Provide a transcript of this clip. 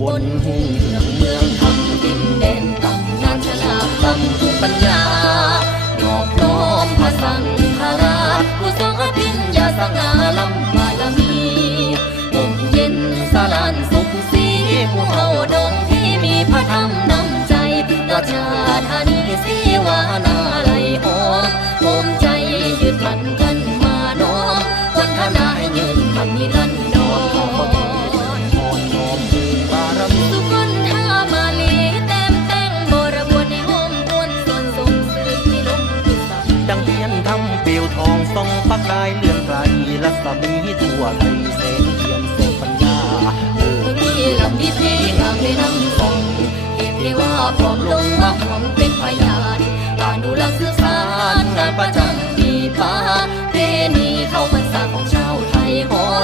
บนหุ่งเมืองเมืองทำดินแดนต่ำนานฉลาลำทุกปัญญานอบน้อมพระสังฆราชผู้ทรงอภิญญาสง่าล้ำบารมีผมเย็นสลานสุขสีผู้เอาดงที่มีพระธรรมนำใจราชาธานีสีวานาไหลออกผมใจยึดมั่นกันมาน้อมวันทนาให้ยืนมันนิ วทองส่องประกายเลื่อนไกลรัศมีทั่วไทยแสงเทียนเสงปัญญาเออมีลำดีเพีงามในน้ำฟองเก็บเรียกว่าพร้อมลงมาหอมเป็นพยานการดูแลสื่อสานงานประจำปีป้าเพนีเข้ามัน